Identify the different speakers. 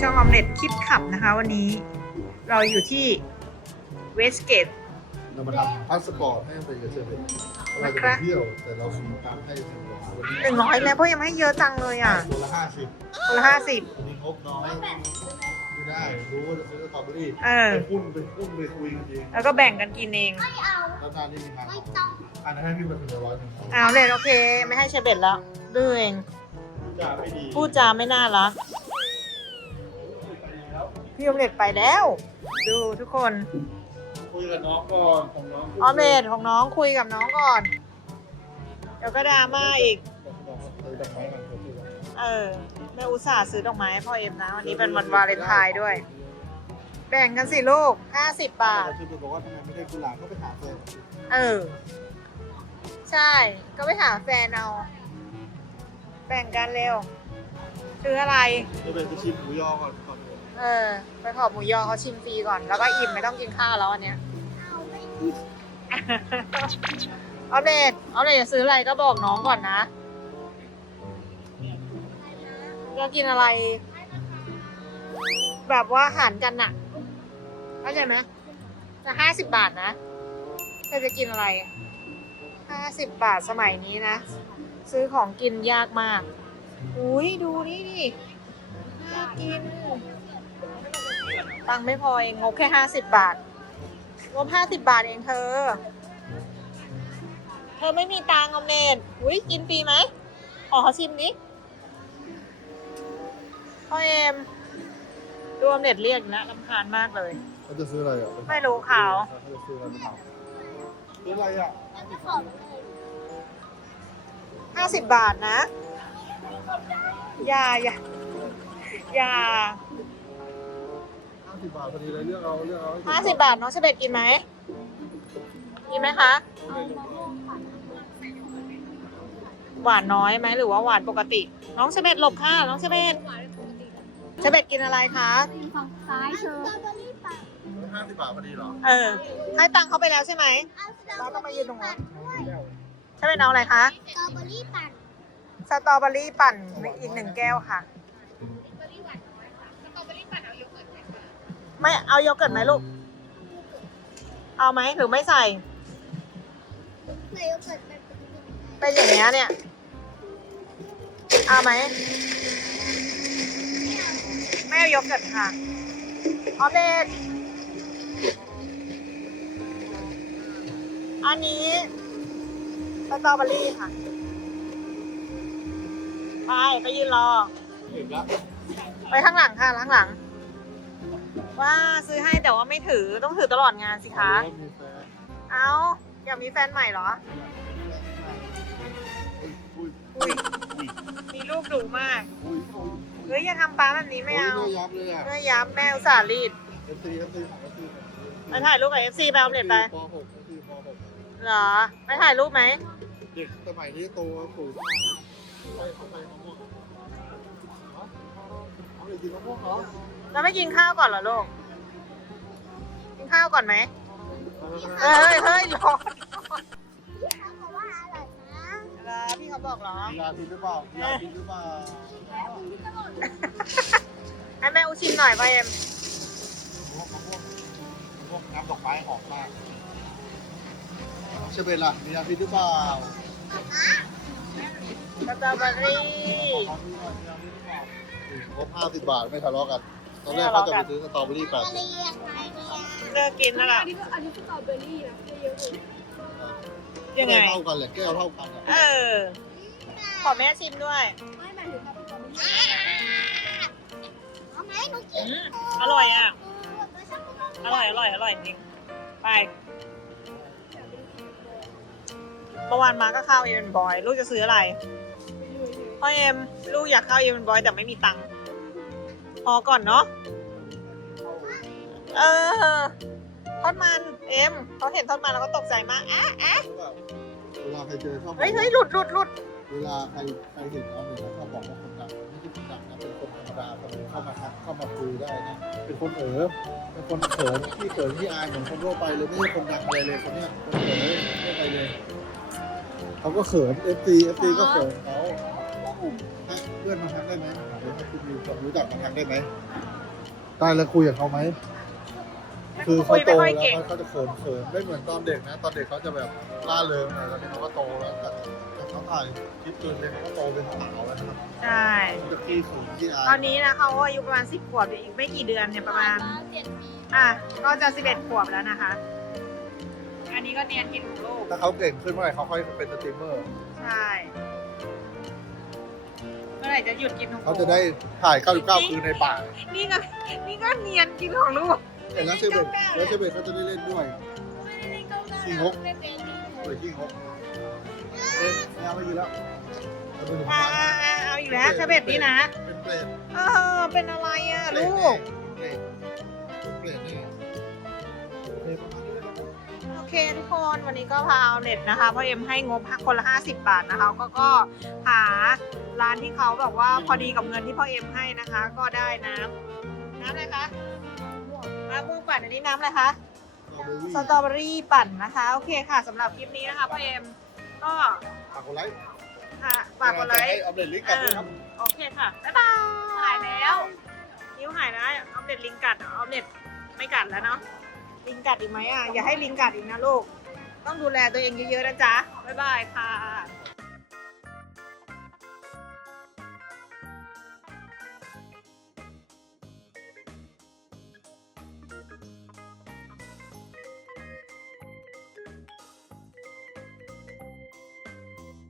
Speaker 1: ช่องออมเล็ตคิดขับนะคะ วันนี้เราอยู่ที่เวสเกต
Speaker 2: เรามาทำพาสปอร์ตให้ไปกับเชอร์เบนเราจะไปเที่ยวแต่เรามีการให้เชอร์เบนวันนี้
Speaker 1: หนึ่งร้อยแล้วเพราะยังไม่ให้เยอะจังเลยอะ
Speaker 2: ตัวละห้าสิบ
Speaker 1: คนละห้าสิบ
Speaker 2: วันนี้งบน้อยไม่ได้รู้ว่าจะซื้อสตรอเบอรี่
Speaker 1: เออ
Speaker 2: ไปหุ้นไปหุ้นไปคุยกันเอง
Speaker 1: แล้วก็แบ่งกันกินเอง
Speaker 2: แล้วนานนี่มีทางออกอันนั้นให้พี่มาถึงร้อยหนึ่ง
Speaker 1: เอาเลยโอเค ไม่ให้เชเบตแล้วดื้อเอง
Speaker 2: จ่าไม่ดี
Speaker 1: พูดจาไม่น่ารัก พี่ออมเล็ตไปแล้ว ดูทุกคน
Speaker 2: คุยกับน้องก่อนของน้อง
Speaker 1: ออมเล็ตของน้องคุยกับน้องก่อน เดี๋ยวก็ดราม่าอีก
Speaker 2: บอกว่าเคยดอกไม้มันเขาคุยกัน
Speaker 1: เออแม่อุตส่าห์ซื้อดอกไม้ให้พ่อเอ็มนะวันนี้เป็นวันวาเลนไทน์ด้วย แบ่งกันสิลูก 50 บาท
Speaker 2: เชอร์เบนบอกว่าทำไมไม่ได้กุหลาบก็ไปหาแฟน
Speaker 1: เออ ใช่ ก็ไปหาแฟนเอา แบ่งกันเร็ว ซื้ออะไร
Speaker 2: เชอร์เบนจะชิมหมูยอก่อนก่อน
Speaker 1: เออ ไปขอหมูยอเขาชิมฟรีก่อน แล้วก็อิ่มไม่ต้องกินข้าวแล้วอันเนี้ยเอาเดทเอาเดทจะซื้ออะไรก็บอกน้องก่อนนะจะกินอะไร แบบว่าหารกันน่ะเข้าใจไหมจะห้าสิบบาทนะเธอจะกินอะไรห้าสิบบาทสมัยนี้นะ ซื้อของกินยากมาก อุ้ยดูนี่ดิน่ากิน ตังค์ไม่พอเองงบแค่ห้าสิบบาท งบห้าสิบบาทเองเธอ เธอไม่มีตังค์ออมเนตอุ้ยกินฟรีไหมขอเขาชิมดิพ่อเอ็มดูออมเน็ตเรียกอีกแล้วลำคาญมากเลย
Speaker 2: เขาจะซื้ออะไรอะ
Speaker 1: ไม่รู้เขา
Speaker 2: เขาจะซื้ออะไรไปทำซื้ออะไรอะ
Speaker 1: ห้าสิบบาทนะ อย่าอย่าอย่า
Speaker 2: ห้า สิบบาทพอดีเลยเลือกเอาเลือกเอา
Speaker 1: ห้าสิบบาทน้องเชเบตกินไหมกินไหมคะ หวานน้อยไหมหรือว่าหวานปกติ น้องเชเบตหลบค่ะ น้องเชเบตเชเบตกินอะไรคะ
Speaker 3: ฝั่งซ้ายเชิญ
Speaker 2: ห้าสิบบาทพอดีเหรอ
Speaker 1: เออ ให้ตังค์เขาไปแล้วใช่ไหมเราต้องมายืนตรงนั้นเชเบตเอาอะไรคะ
Speaker 3: สตรอเบอรี่ปั่น
Speaker 1: สตรอเบอรี่ปั่นอีกหนึ่งแก้วค่ะ ไม่เอาโยเกิร์ตไหมลูก เอาไหมหรือไม่ใส่
Speaker 3: นายกเกิดเป็น
Speaker 1: เป็นอย่างเงี้ยเนี่ย เอาไหม ไม่เอาโยเกิร์ตค่ะออมเล็ตอันนี้สตรอเบอรี่ค่ะ ไป ไปยืนรอ
Speaker 2: เห็นละ
Speaker 1: ไปข้างหลังค่ะข้างหลัง ว่าซื้อให้แต่ว่าไม่ถือต้องถือตลอดงานสิคะ
Speaker 2: มีแฟน
Speaker 1: เอาอยากมีแฟนใหม่เหรอ
Speaker 2: อุ้ย
Speaker 1: อุ้ยมีลูกดุมาก
Speaker 2: อุ้ยอุ้ย
Speaker 1: เฮ้ยอย่าทำป้าแบบนี้ไม่เอา
Speaker 2: ไม่ยับเลยอะ
Speaker 1: เมื่อย้ำแม่อุตส่าห์รีด
Speaker 2: เอฟซีเอฟซีของเอฟซี
Speaker 1: ไปถ่ายรูปกับเอฟซีไปเอาเน็ตไป
Speaker 2: ป .6 เอฟซีป .6
Speaker 1: เหรอไปถ่ายรูปไหม
Speaker 2: เด็กสมัยนี้โตสูงมากไปเข้าไปมะม่วงเอาเลยกินมะม่วงเหรอ
Speaker 1: เราไม่กินข้าวก่อนเหรอลูก กินข้าวก่อนไหมเฮ้ยเฮ้ยรอ
Speaker 3: เขาบอกว่าอร่อยนะ
Speaker 1: เหรอพี่เขาบอกเหรอ
Speaker 2: ยาพิษหรือเปล่ายาพิษหรือเปล่า
Speaker 1: ให้แม่อุชิมหน่อยพ่อเอ็ม
Speaker 2: มะม่วงมะม่วงมะม่วงน้ำดอกไม้หอมมากเชเบนล่ะมียาพิษหรือเปล่า
Speaker 1: สตรอเบอรี่
Speaker 2: ครบห้าสิบบาทไม่ทะเลาะกัน ตอนแรกเขาจะไปซื้อสตรอเบอรี่แปด
Speaker 3: จะ
Speaker 2: สิบ
Speaker 3: เรียกไหมเนี่ย
Speaker 1: เลิกกินแล้วล่ะ
Speaker 4: อันนี้ก็อันนี้สตรอเบอรี่นะเยอะๆเลย
Speaker 1: ยังไง
Speaker 2: เท่ากันแหละแก้วเท่ากันอะ
Speaker 1: เออ ขอแม่ชิมด้วย
Speaker 4: ไม่หมายถึงแบบสตรอเบอรี่
Speaker 3: เอาไหมหนูกิ
Speaker 1: อื
Speaker 3: น
Speaker 1: มอร่อยอะ
Speaker 3: เออ
Speaker 1: อร่อยอร่อยอร่อยจริง ไป เมื่อวานมาก็เข้าวเอ็มบอย ลูกจะซื้ออะไร พ่อเอ็มลูกอยากเข้าวเอ็มบอยแต่ไม่มีตังค์ พอก่อนเนาะ เออ ทอดมัน เอ็มเขาเห็นทอดมันแล้วก็ตกใจมากอะอะ
Speaker 2: เวลาใครเจอชอบบอก
Speaker 1: เฮ้ยเฮ้ยหลุดหลุดหลุด
Speaker 2: เวลาใครใครเห็นเราเนี่ยชอบบอกว่าคนดังไม่ใช่คนดังนะเป็นคนธรรมดาคนหนึงเข้ามาทักเข้ามาคุยได้นะเป็นคนเอ๋อเป็นคนเขินที่เขินที่อายเหมือนคนทั่วไปเลยไม่ใช่คนดังอะไรเลยคนเนี้ยคนเอ๋อไม่ไปเลยเขาก็เขินเอฟซีเอฟซีก็เขินเขา ฮะพื่อนบางครั้งได้ไหมหรือให้คุณมีความรู้จักบางครั้งได้ไหมได้แล้วคุยกับเขาไหม คือเขาโต
Speaker 1: ไม่ค่อย
Speaker 2: แล้ว
Speaker 1: เก่ง
Speaker 2: เขาจะเขินเขินไม่เหมือนตอนเด็กนะ ตอนเด็กเขาจะแบบล่าเริงหน่อยตอนนี้เขาก็โตแล้วแต่แต่เขาถ่ายคลิปจนเลยเขาก็โตเป็นสาวแล้วนะครับ
Speaker 1: ใช่
Speaker 2: เขาจะขี้สูงขี้อา
Speaker 1: ตอนนี้นะเขาอายุประมาณสิบขวบอีกไม่กี่เดือนเนี่ยประมาณ
Speaker 3: เจ็ดปี
Speaker 1: อะ ก็จะสิบเอ็ดขวบแล้วนะคะ อันนี้ก็เนียนกินของลูก
Speaker 2: ถ้าเขาเก่งขึ้นเมื่อไหร่เขาค่อยเป็นสตรีมเมอร์
Speaker 1: ใช่เมื่อไห ร่จะหยุดกินของ
Speaker 2: เขาจะได้ถ่าย99คืนในป่า
Speaker 1: นี่ก็นี่ก็เนียนกินของลูก
Speaker 2: แต่แล้วเชเบตแล้วเชเบตเขาจะได้เล่นด้วย
Speaker 3: ไม่ได้เล่นเก้าเก้า
Speaker 2: ขี้งก
Speaker 3: ไม่เป็น
Speaker 2: เลยขี้งกเอ๊ะไม่เอาไม่กินแล้วเอาไปหนึ่ง
Speaker 1: อ่า
Speaker 2: พัน
Speaker 1: อ่าเอาอีกแล้วเชเบตนี่นะ
Speaker 2: เป็นเปรต
Speaker 1: เออเป็นอะไรอะ
Speaker 2: เปรต
Speaker 1: ลู
Speaker 2: แน่
Speaker 1: ก ทุกคนวันนี้ก็พาเอาเน็ตนะคะเพราะเอ็มให้งบคนละ 50 บาทนะคะ ก็ก็หาร้านที่เขาแบบว่าพอดีกับเงินที่พ่อเอ็มให้นะคะ ก็ได้น้ำน้ำอะไรคะน้ำม่วงปั่นอันนี้น้ำอะไรคะ
Speaker 2: สตรอเบอรี่
Speaker 1: สตรอเบอรี่ปั่นนะคะ โอเคค่ะสำหรับคลิปนี้นะคะพ่อเอ็มก็
Speaker 2: ฝากกดไลค์
Speaker 1: ค่ะฝากกดไล
Speaker 2: ให้
Speaker 1: ค์
Speaker 2: อัปเดตลิงก์กลับด้วยครับ
Speaker 1: โอเคค่ะบ๊ายบายหายแล้วนิ้วหายนะเอาเน็ตลิงกัดเอาเน็ตไม่กัดแล้วเนาะ ลิงกัดอีกไหมอะ อย่าให้ลิงกัดอีกนะลูก ต้องดูแลตัวเองเยอะๆนะจ๊ะ บ๊ายบายค่ะ